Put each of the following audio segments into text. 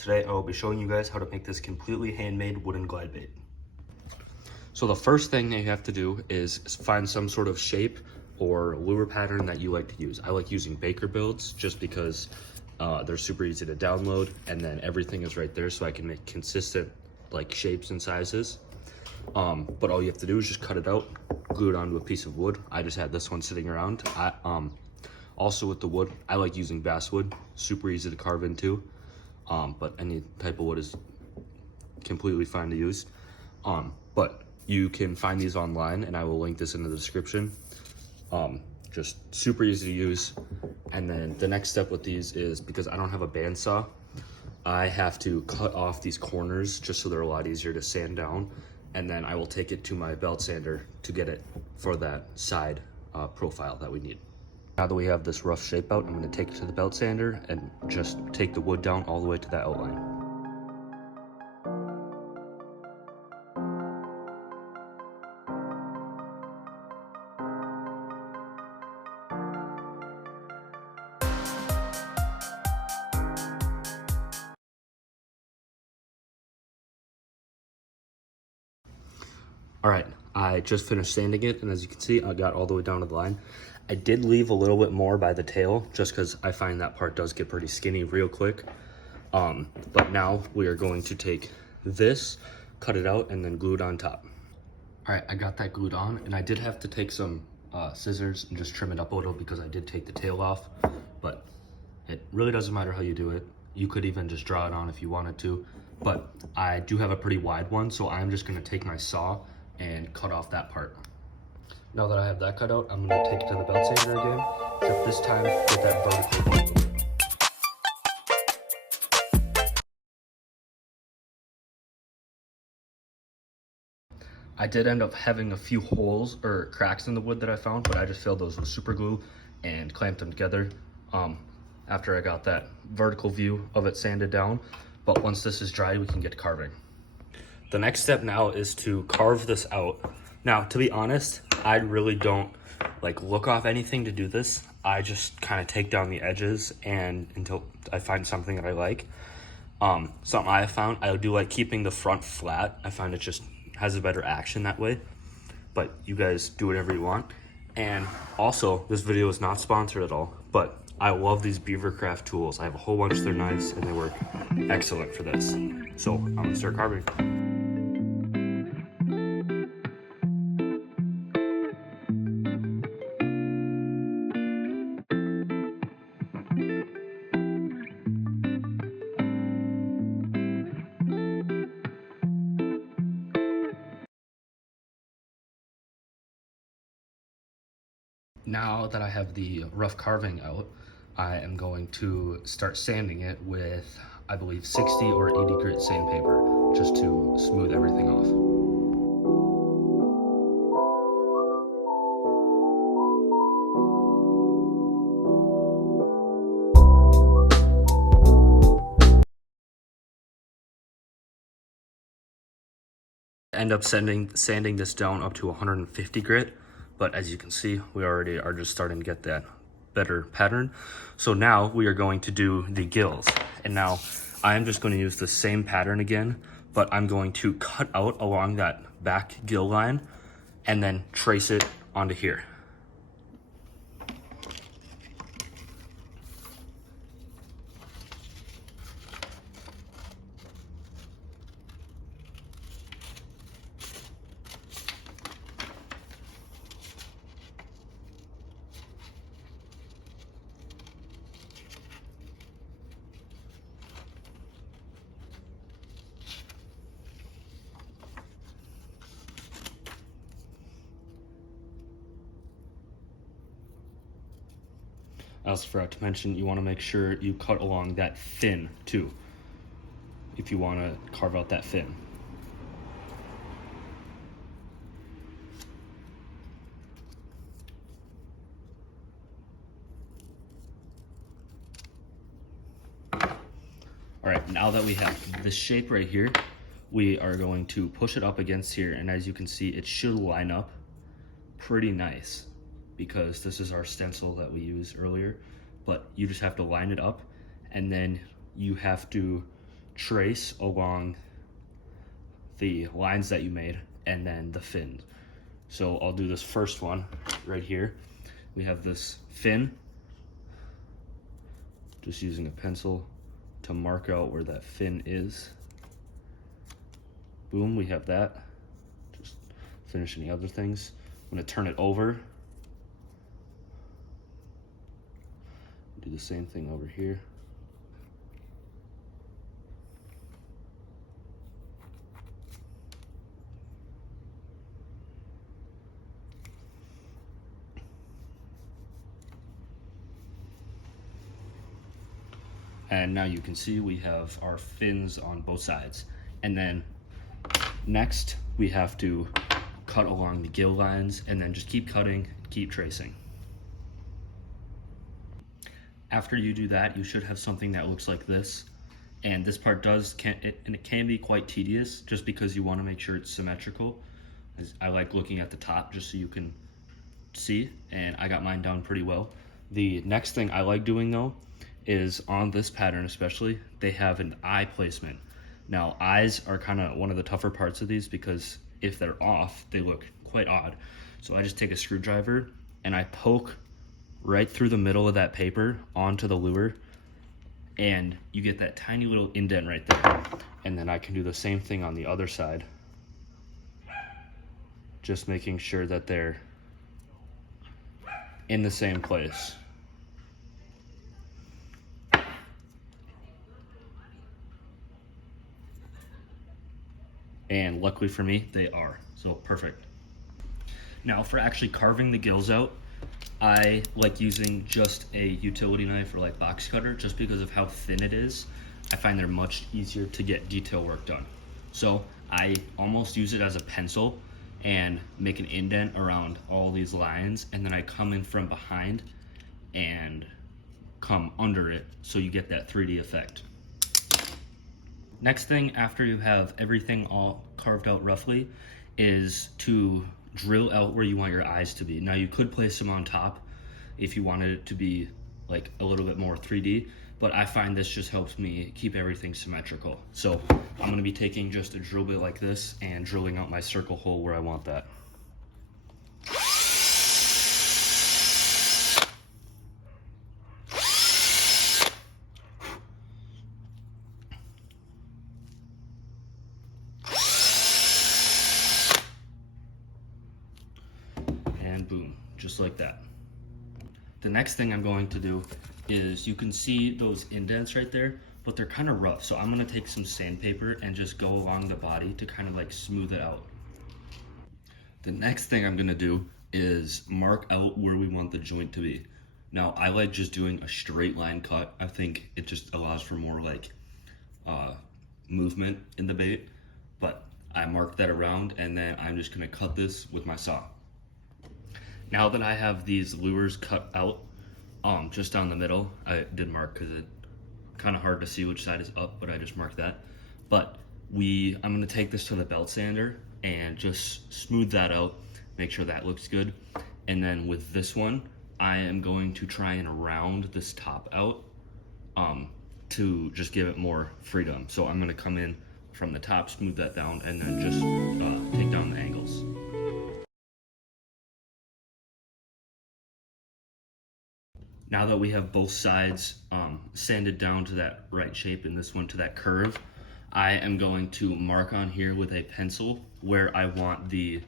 Today I will be showing you guys how to make this completely handmade wooden glide bait. So the first thing that you have to do is find some sort of shape or lure pattern that you like to use. I like using Baker builds just because they're super easy to download, and then everything is right there so I can make consistent like shapes and sizes. But all you have to do is just cut it out, glue it onto a piece of wood. I just had this one sitting around. Also with the wood, I like using basswood, super easy to carve into, but any type of wood is completely fine to use. But you can find these online, and I will link this in the description. Just super easy to use. And then the next step with these is, because I don't have a bandsaw, I have to cut off these corners just so they're a lot easier to sand down. And then I will take it to my belt sander to get it for that side profile that we need. Now that we have this rough shape out, I'm going to take it to the belt sander and just take the wood down all the way to that outline. All right, I just finished sanding it, and as you can see, I got all the way down to the line. I did leave a little bit more by the tail, just because I find that part does get pretty skinny real quick. But now we are going to take this, cut it out, and then glue it on top. All right, I got that glued on, and I did have to take some scissors and just trim it up a little because I did take the tail off, but it really doesn't matter how you do it. You could even just draw it on if you wanted to, but I do have a pretty wide one, so I'm just gonna take my saw and cut off that part. Now that I have that cut out, I'm gonna take it to the belt sander again, except this time with that vertical view. I did end up having a few holes or cracks in the wood that I found, but I just filled those with super glue and clamped them together after I got that vertical view of it sanded down. But once this is dry, we can get carving. The next step now is to carve this out. Now, to be honest, I really don't like look off anything to do this. I just kind of take down the edges and until I find something that I like. Something I found, I do like keeping the front flat. I find it just has a better action that way, but you guys do whatever you want. And also, this video is not sponsored at all, but I love these Beavercraft tools. I have a whole bunch of their knives and they work excellent for this. So I'm gonna start carving. Now that I have the rough carving out, I am going to start sanding it with, I believe, 60 or 80 grit sandpaper, just to smooth everything off. End up sanding this down up to 150 grit, but as you can see, we already are just starting to get that better pattern. So now we are going to do the gills, and now I am just going to use the same pattern again, but I'm going to cut out along that back gill line and then trace it onto here. I also forgot to mention, you want to make sure you cut along that fin too, if you want to carve out that fin. All right, now that we have this shape right here, we are going to push it up against here, and as you can see, it should line up pretty nice because this is our stencil that we used earlier, but you just have to line it up, and then you have to trace along the lines that you made and then the fins. So I'll do this first one right here. We have this fin, just using a pencil to mark out where that fin is. Boom, we have that. Just finishing the other things. I'm gonna turn it over. Do the same thing over here. And now you can see we have our fins on both sides. And then next we have to cut along the gill lines and then just keep cutting, keep tracing. After you do that, you should have something that looks like this. And this part it can be quite tedious just because you want to make sure it's symmetrical. I like looking at the top just so you can see, and I got mine down pretty well. The next thing I like doing though is on this pattern especially, they have an eye placement. Now eyes are kind of one of the tougher parts of these because if they're off, they look quite odd. So I just take a screwdriver and I poke right through the middle of that paper onto the lure, and you get that tiny little indent right there. And then I can do the same thing on the other side, just making sure that they're in the same place. And luckily for me, they are, so perfect. Now for actually carving the gills out, I like using just a utility knife or like box cutter just because of how thin it is. I find they're much easier to get detail work done. So I almost use it as a pencil and make an indent around all these lines, and then I come in from behind and come under it so you get that 3D effect. Next thing after you have everything all carved out roughly is to drill out where you want your eyes to be. Now you could place them on top if you wanted it to be like a little bit more 3D, but I find this just helps me keep everything symmetrical. So I'm gonna be taking just a drill bit like this and drilling out my circle hole where I want that. And boom, just like that. The next thing I'm going to do is, you can see those indents right there, but they're kind of rough. So I'm gonna take some sandpaper and just go along the body to kind of like smooth it out. The next thing I'm gonna do is mark out where we want the joint to be. Now I like just doing a straight line cut. I think it just allows for more like movement in the bait, but I mark that around and then I'm just gonna cut this with my saw. Now that I have these lures cut out just down the middle, I did mark because it's kind of hard to see which side is up, but I just marked that. But I'm gonna take this to the belt sander and just smooth that out, make sure that looks good. And then with this one, I am going to try and round this top out to just give it more freedom. So I'm gonna come in from the top, smooth that down, and then just take down the angles. Now that we have both sides sanded down to that right shape and this one to that curve, I am going to mark on here with a pencil where I want the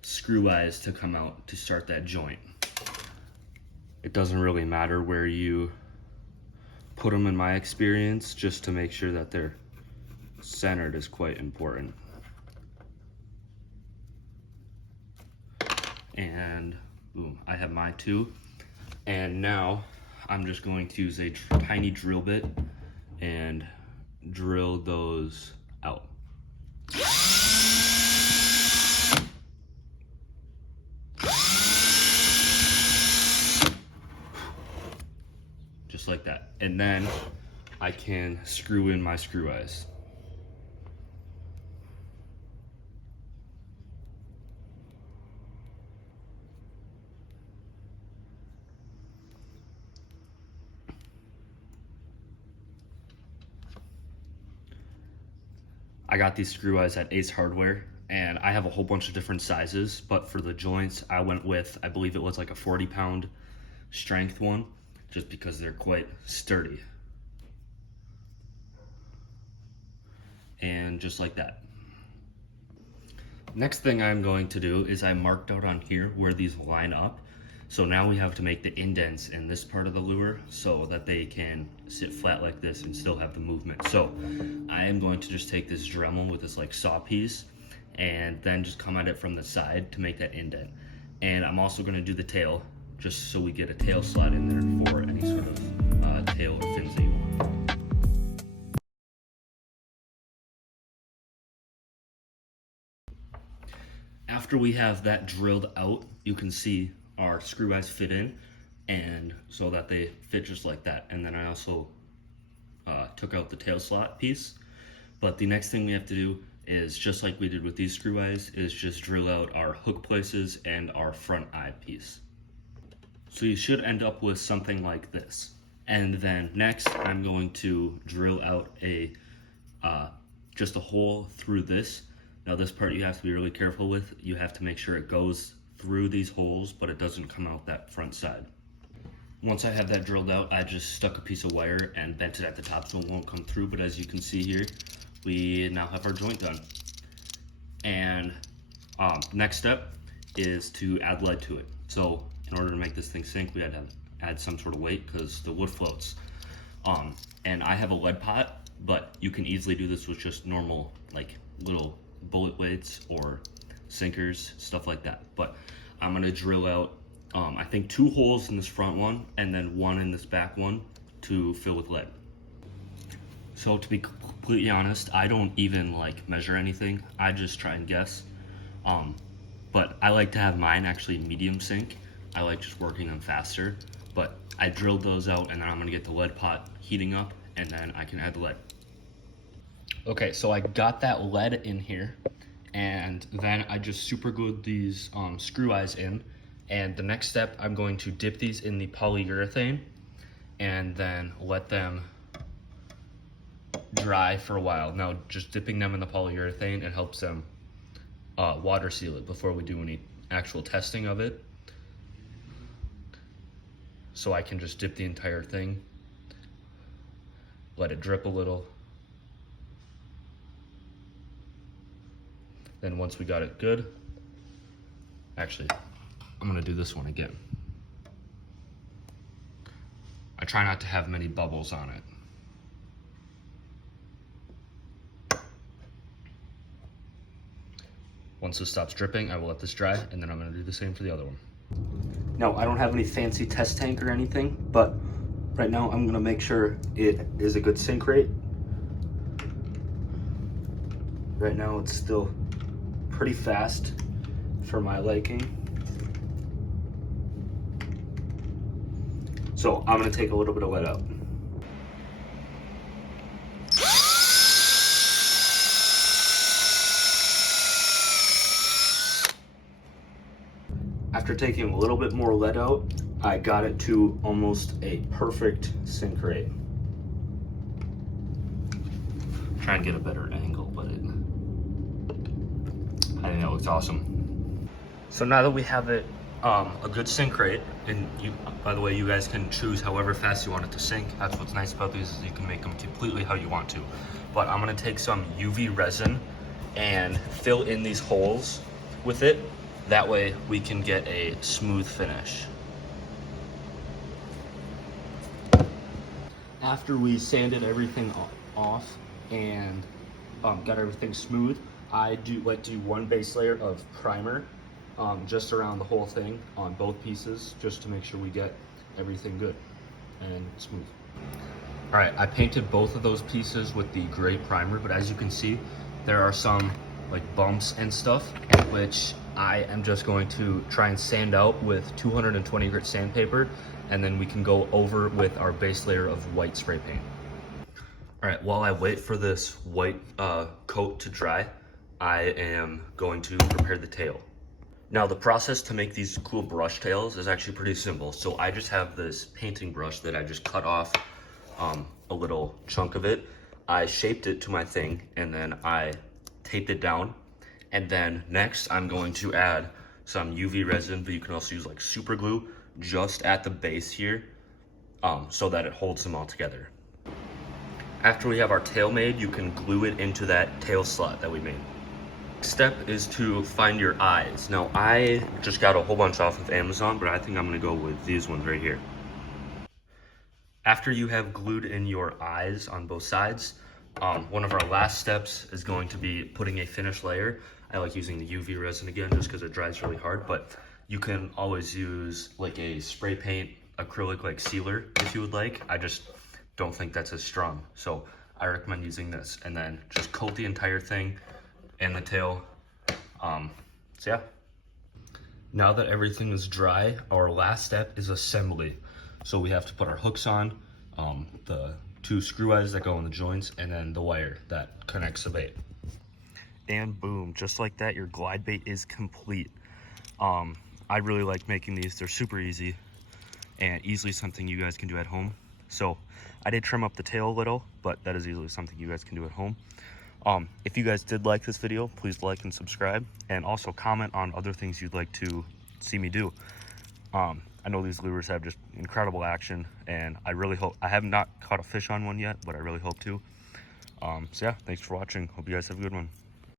screw eyes to come out to start that joint. It doesn't really matter where you put them in my experience, just to make sure that they're centered is quite important. And boom, I have my two. And now I'm just going to use a tiny drill bit and drill those out. Just like that. And then I can screw in my screw eyes. I got these screw eyes at Ace Hardware, and I have a whole bunch of different sizes, but for the joints, I went with, I believe it was like a 40-pound strength one, just because they're quite sturdy. And just like that. Next thing I'm going to do is I marked out on here where these line up. So now we have to make the indents in this part of the lure so that they can sit flat like this and still have the movement. So I am going to just take this Dremel with this like saw piece and then just come at it from the side to make that indent. And I'm also going to do the tail just so we get a tail slot in there for any sort of tail or fins that you want. After we have that drilled out, you can see our screw eyes fit in, and so that they fit just like that. And then I also took out the tail slot piece. But the next thing we have to do is, just like we did with these screw eyes, is just drill out our hook places and our front eye piece. So you should end up with something like this. And then next I'm going to drill out a just a hole through this. Now this part you have to be really careful with. You have to make sure it goes through these holes, but it doesn't come out that front side. Once I have that drilled out, I just stuck a piece of wire and bent it at the top so it won't come through. But as you can see here, we now have our joint done. And next step is to add lead to it. So in order to make this thing sink, we had to add some sort of weight because the wood floats. And I have a lead pot, but you can easily do this with just normal, like little bullet weights or sinkers, stuff like that. But I'm gonna drill out, I think 2 holes in this front one and then 1 in this back one to fill with lead. So to be completely honest, I don't even like measure anything. I just try and guess. But I like to have mine actually medium sink. I like just working them faster. But I drilled those out, and then I'm gonna get the lead pot heating up, and then I can add the lead. Okay, so I got that lead in here, and then I just super glued these screw eyes in. And the next step, I'm going to dip these in the polyurethane and then let them dry for a while. Now, just dipping them in the polyurethane, it helps them water seal it before we do any actual testing of it. So I can just dip the entire thing, let it drip a little. Then once we got it good, actually, I'm gonna do this one again. I try not to have many bubbles on it. Once this stops dripping, I will let this dry, and then I'm gonna do the same for the other one. Now, I don't have any fancy test tank or anything, but right now I'm gonna make sure it is a good sink rate. Right now it's still pretty fast for my liking. So I'm gonna take a little bit of lead out. After taking a little bit more lead out, I got it to almost a perfect sink rate. Try and get a better angle, but I think that looks awesome. So now that we have it a good sink rate, and by the way, you guys can choose however fast you want it to sink. That's what's nice about these, is you can make them completely how you want to. But I'm gonna take some UV resin and fill in these holes with it. That way we can get a smooth finish. After we sanded everything off and got everything smooth, I like to do 1 base layer of primer just around the whole thing on both pieces, just to make sure we get everything good and smooth. All right, I painted both of those pieces with the gray primer, but as you can see, there are some like bumps and stuff, which I am just going to try and sand out with 220 grit sandpaper, and then we can go over with our base layer of white spray paint. All right, while I wait for this white coat to dry, I am going to prepare the tail. Now, the process to make these cool brush tails is actually pretty simple. So I just have this painting brush that I just cut off a little chunk of it. I shaped it to my thing, and then I taped it down. And then next I'm going to add some UV resin, but you can also use like super glue just at the base here, so that it holds them all together. After we have our tail made, you can glue it into that tail slot that we made. Step is to find your eyes. Now I just got a whole bunch off of Amazon, but I think I'm gonna go with these ones right here. After you have glued in your eyes on both sides, one of our last steps is going to be putting a finish layer. I like using the UV resin again just because it dries really hard, but you can always use like a spray paint acrylic like sealer if you would like. I just don't think that's as strong, so I recommend using this, and then just coat the entire thing and the tail. So yeah. Now that everything is dry, our last step is assembly. So we have to put our hooks on, the 2 screw eyes that go in the joints, and then the wire that connects the bait. And boom, just like that, your glide bait is complete. I really like making these. They're super easy and easily something you guys can do at home. So I did trim up the tail a little, but that is easily something you guys can do at home. If you guys did like this video, please like and subscribe, and also comment on other things you'd like to see me do. I know these lures have just incredible action, and I really hope, I have not caught a fish on one yet, but I really hope to. So yeah, thanks for watching. Hope you guys have a good one.